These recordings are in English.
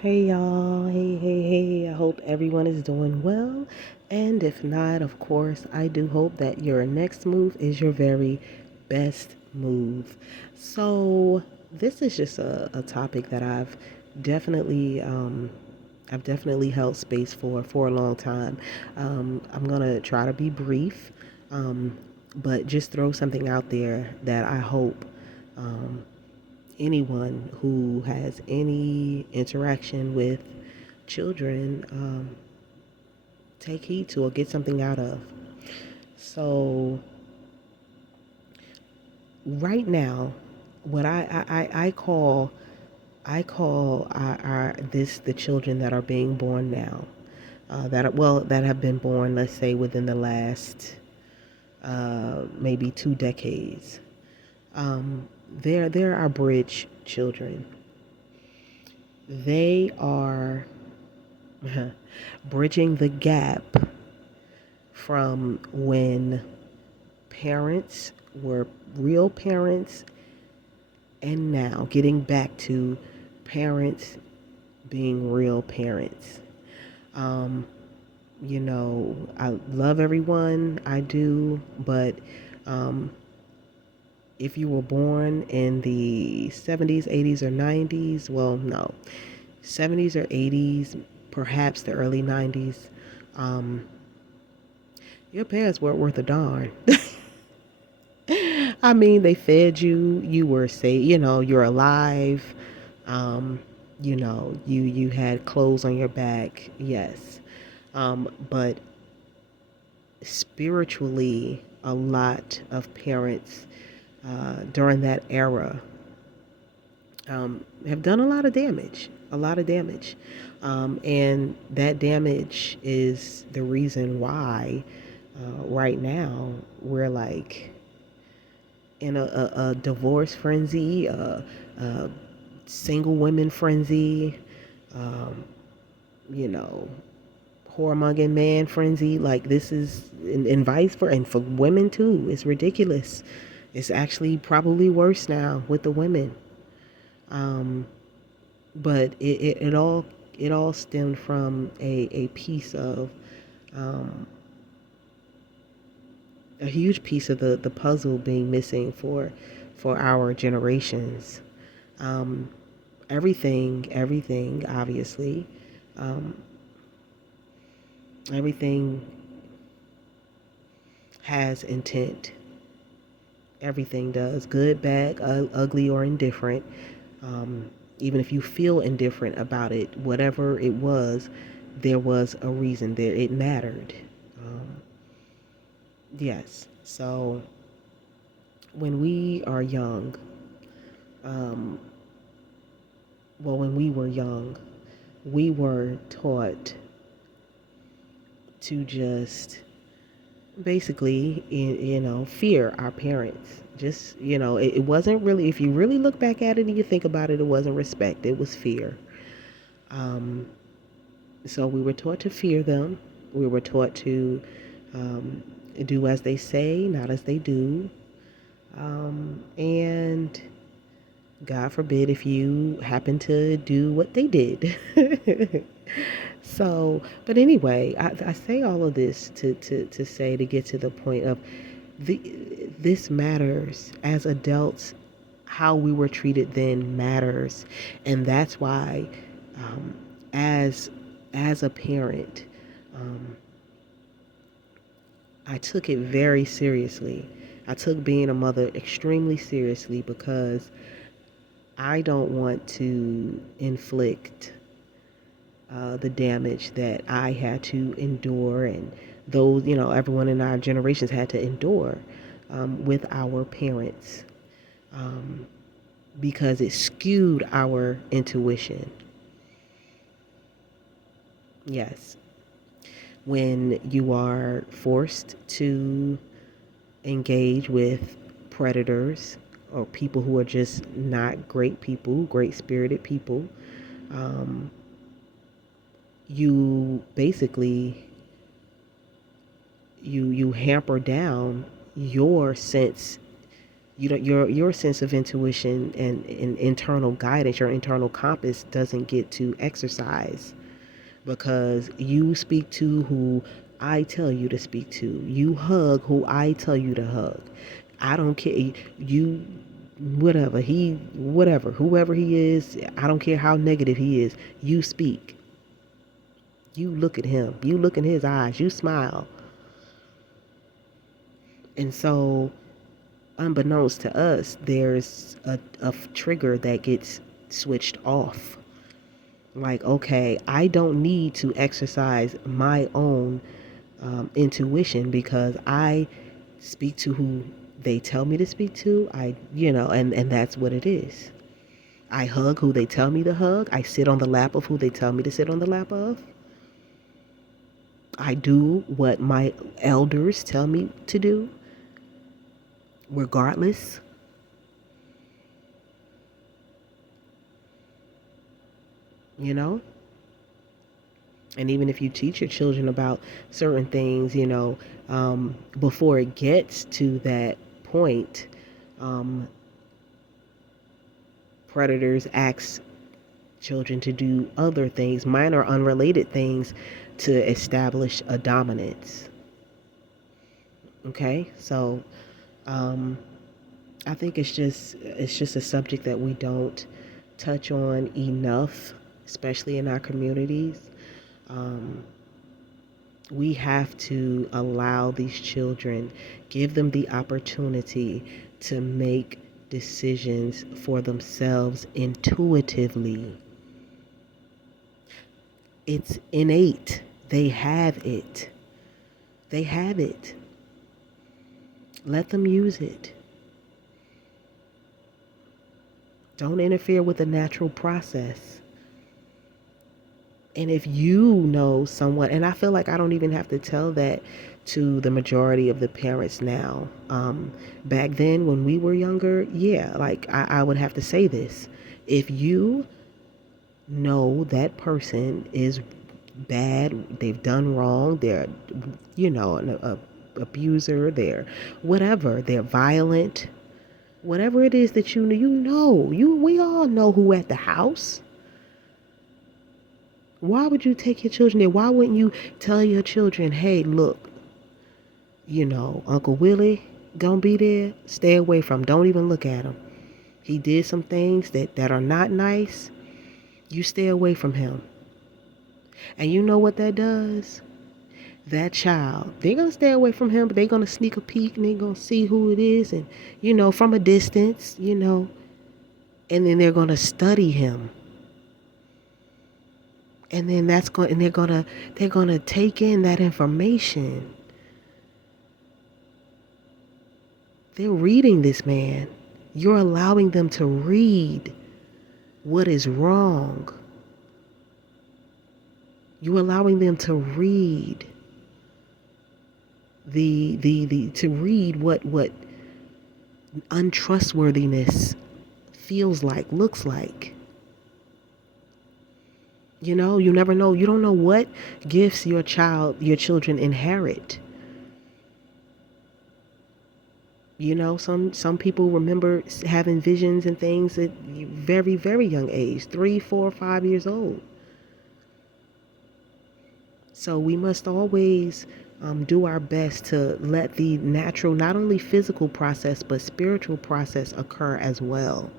Hey y'all, hey. I hope everyone is doing well. And if not, of course, I do hope that your next move is your very best move. So, this is just a topic that definitely I've definitely held space for a long time. I'm gonna try to be brief, um, but just throw something out there that I hope um, anyone who has any interaction with children take heed to or get something out of. So right now, what I call our this the children that are being born now, that have been born, let's say within the last maybe 2 decades. They're our bridge children. They are bridging the gap from when parents were real parents and now getting back to parents being real parents. Um, I love everyone, I do, but um, if you were born in the 70s, 80s, or 90s, well, no, 70s or 80s, perhaps the early 90s, um, your parents weren't worth a darn. I mean, they fed you, you were safe, you're alive. Um, you had clothes on your back, yes. But spiritually, a lot of parents during that era have done a lot of damage. And that damage is the reason why right now we're like in a divorce frenzy, a single women frenzy, um, you know, whoremongering man frenzy. Like this is, and vice versa, and for women too. It's ridiculous. It's actually probably worse now with the women. Um, but it all stemmed from a piece of um, a huge piece of the puzzle being missing for our generations. Um, everything, obviously, um, everything has intent. Everything does, good, bad, ugly, or indifferent. Um, Even if you feel indifferent about it, whatever it was, there was a reason there. It mattered. Um, yes. So when we are young, um, when we were young, we were taught to just basically, fear our parents. Just, it wasn't really, if you really look back at it and you think about it, it wasn't respect, it was fear. Um, so we were taught to fear them. We were taught to um, do as they say, not as they do. And God forbid if you happen to do what they did. So, but anyway, I say all of this to say, to get to the point of the, this matters as adults. How we were treated then matters, and that's why, um, as as a parent, um, I took it very seriously. I took being a mother extremely seriously because I don't want to inflict the damage that I had to endure, and those, everyone in our generations had to endure with our parents, um, because it skewed our intuition. Yes. When you are forced to engage with predators or people who are just not great people, great spirited people, um, you basically you hamper down your sense, You don't, your sense of intuition and internal guidance, your internal compass doesn't get to exercise because you speak to who I tell you to speak to. You hug who I tell you to hug. I don't care. You, whatever, whoever he is, I don't care how negative he is. You speak. You look at him. You look in his eyes. You smile. And so, unbeknownst to us, there's a trigger that gets switched off. Like, okay, I don't need to exercise my own intuition because I speak to who they tell me to speak to. And that's what it is. I hug who they tell me to hug. I sit on the lap of who they tell me to sit on the lap of. I do what my elders tell me to do, regardless. You know? And even if you teach your children about certain things, before it gets to that point, um, predators ask children to do other things, minor unrelated things, to establish a dominance. Okay, so um, I think it's just a subject that we don't touch on enough, especially in our communities. Um, we have to allow these children, give them the opportunity to make decisions for themselves intuitively. It's innate. They have it. They have it. Let them use it. Don't interfere with the natural process. And if you know someone, and I feel like I don't even have to tell that to the majority of the parents now. Back then, when we were younger, yeah, like I would have to say this. If you know that person is bad, they've done wrong, they're, an abuser, they're whatever, they're violent, whatever it is that we all know who at the house. Why would you take your children there? Why wouldn't you tell your children, hey, look, Uncle Willie gonna be there. Stay away from him. Don't even look at him. He did some things that are not nice. You stay away from him. And you know what that does? That child, they're gonna stay away from him, but they're gonna sneak a peek and they're gonna see who it is, and from a distance, and then they're gonna study him. And then they're gonna take in that information. They're reading this man. You're allowing them to read what is wrong. You're allowing them to read to read what untrustworthiness feels like, looks like. You never know. You don't know what gifts your children inherit. Some people remember having visions and things at very, very young age, 3, 4, 5 years old. So we must always do our best to let the natural, not only physical process, but spiritual process occur as well.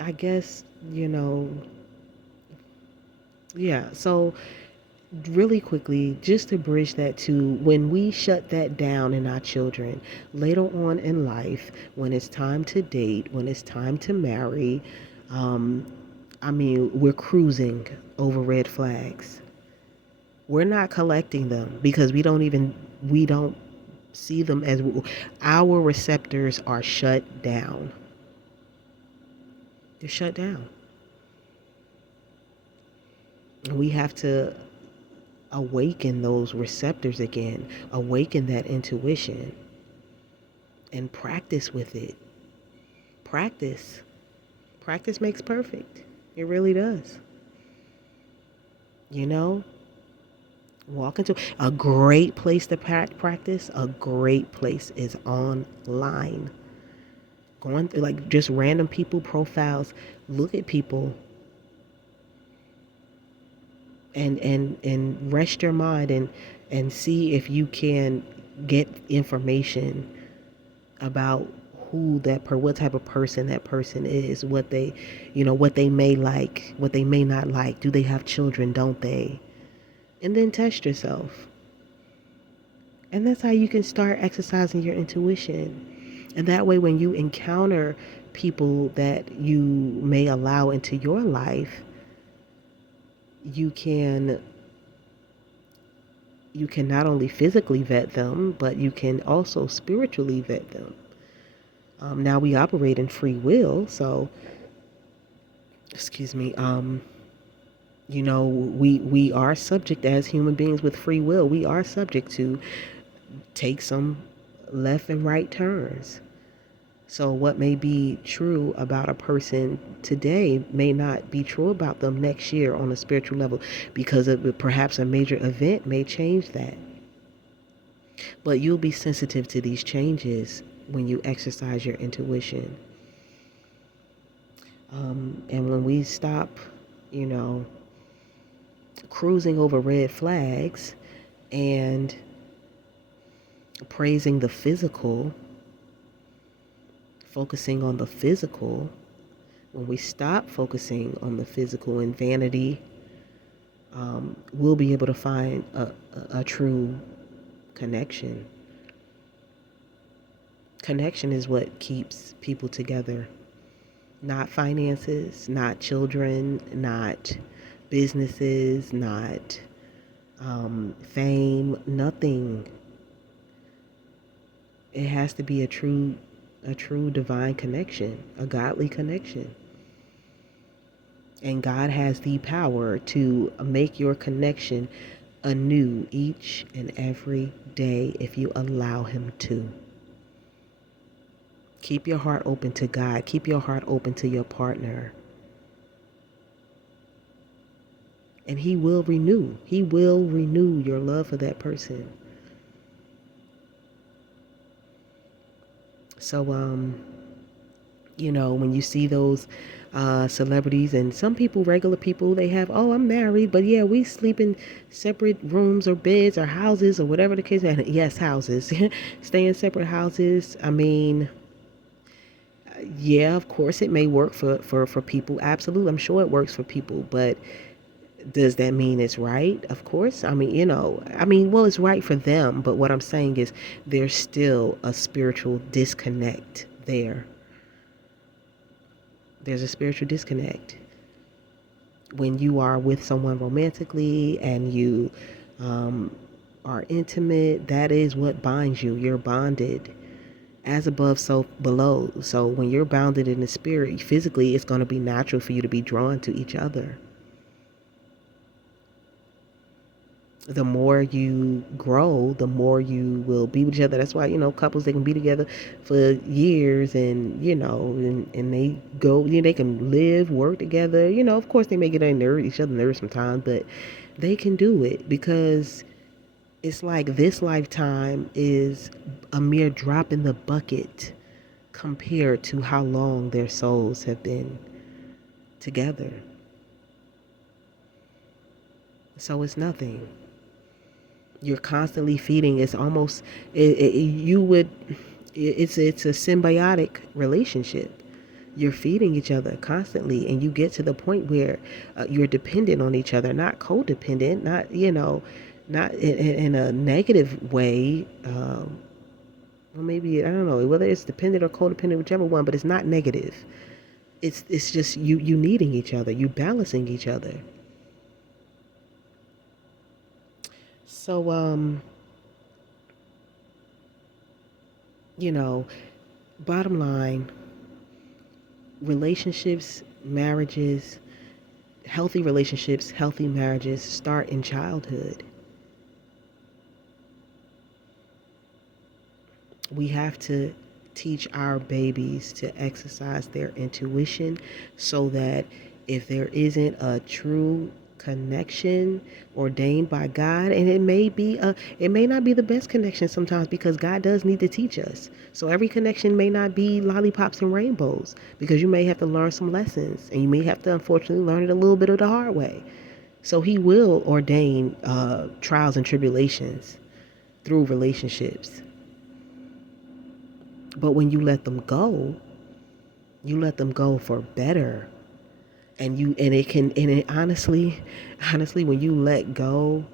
I guess, yeah. So really quickly, just to bridge that to when we shut that down in our children later on in life, when it's time to date, when it's time to marry, we're cruising over red flags. We're not collecting them because we don't see them as our receptors are shut down. They're shut down. We have to awaken those receptors again, awaken that intuition, and practice with it. Practice. Practice makes perfect. It really does. Walk into a great place to practice. A great place is online. Going through like just random people profiles. Look at people and rest your mind and see if you can get information about who what type of person that person is, what they, what they may like, what they may not like. Do they have children? Don't they? And then test yourself. And that's how you can start exercising your intuition. And that way, when you encounter people that you may allow into your life, you can not only physically vet them, but you can also spiritually vet them. Now we operate in free will, so excuse me. We are subject as human beings with free will. We are subject to take some left and right turns. So what may be true about a person today may not be true about them next year on a spiritual level, because of perhaps a major event may change that. But you'll be sensitive to these changes when you exercise your intuition. And when we stop, you know, cruising over red flags and praising the physical, focusing on the physical, when we stop focusing on the physical and vanity, we'll be able to find a true connection. Connection is what keeps people together. Not finances, not children, not businesses, not fame, nothing. It has to be a true divine connection, a godly connection. And God has the power to make your connection anew each and every day if you allow Him to. Keep your heart open to God. Keep your heart open to your partner. And He will renew. He will renew your love for that person. So, when you see those celebrities and some people, regular people, they have, oh, I'm married, but yeah, we sleep in separate rooms or beds or houses or whatever the case. And yes, houses. Stay in separate houses. I mean, yeah, of course it may work for people. Absolutely. I'm sure it works for people, but does that mean it's right? Of course. I mean, well, it's right for them, but what I'm saying is there's still a spiritual disconnect there. There's a spiritual disconnect. When you are with someone romantically and you are intimate, that is what binds you. You're bonded. As above, so below. So when you're bounded in the spirit, physically, it's going to be natural for you to be drawn to each other. The more you grow, the more you will be with each other. That's why, couples, they can be together for years and, and they go, they can live, work together. Of course they may get on each other's nerves sometimes, but they can do it because it's like this lifetime is a mere drop in the bucket compared to how long their souls have been together. So it's nothing. You're constantly feeding. It's almost it's a symbiotic relationship. You're feeding each other constantly, and you get to the point where you're dependent on each other, not codependent, not in a negative way. Well, maybe, I don't know whether it's dependent or codependent, whichever one, but it's not negative. It's just you needing each other, you balancing each other. So, bottom line, relationships, marriages, healthy relationships, healthy marriages start in childhood. We have to teach our babies to exercise their intuition so that if there isn't a true connection ordained by God, and it may not be the best connection sometimes, because God does need to teach us. So every connection may not be lollipops and rainbows, because you may have to learn some lessons, and you may have to unfortunately learn it a little bit of the hard way. So he will ordain trials and tribulations through relationships. But when you let them go for better. And it honestly, when you let go,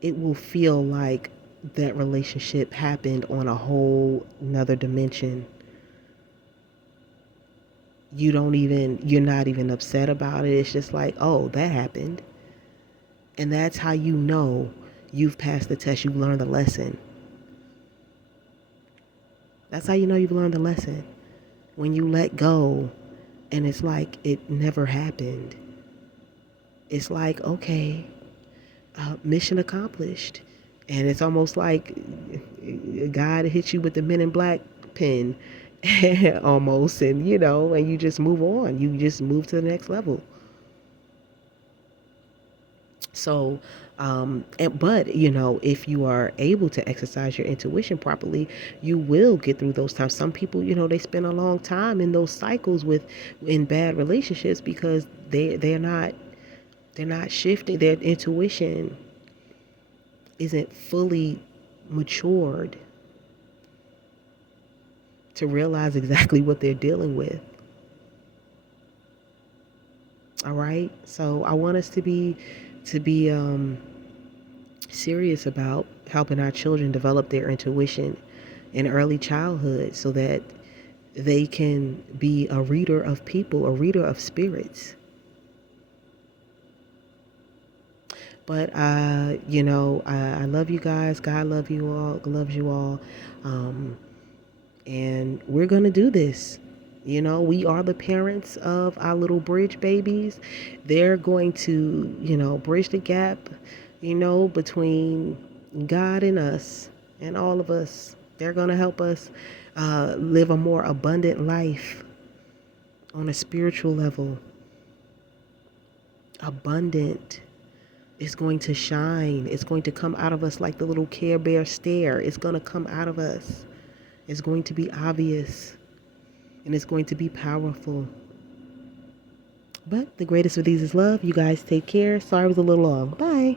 it will feel like that relationship happened on a whole another dimension. You're not even upset about it. It's just like, oh, that happened. And that's how you know you've passed the test. You've learned the lesson. That's how you know you've learned the lesson. When you let go and it's like it never happened. It's like, okay, mission accomplished. And it's almost like God hits you with the Men in Black pin almost, and and you just move on. You just move to the next level. So, but if you are able to exercise your intuition properly, you will get through those times. Some people, they spend a long time in those cycles in bad relationships, because they're not shifting. Their intuition isn't fully matured to realize exactly what they're dealing with. All right. So I want us to be serious about helping our children develop their intuition in early childhood, so that they can be a reader of people, a reader of spirits. But I love you guys. God loves you all. And we're gonna do this. We are the parents of our little bridge babies. They're going to, bridge the gap, between God and us and all of us. They're gonna help us live a more abundant life on a spiritual level. Abundant. It's going to shine. It's going to come out of us like the little Care Bear stare. It's going to come out of us. It's going to be obvious. And it's going to be powerful. But the greatest of these is love. You guys take care. Sorry it was a little long. Bye.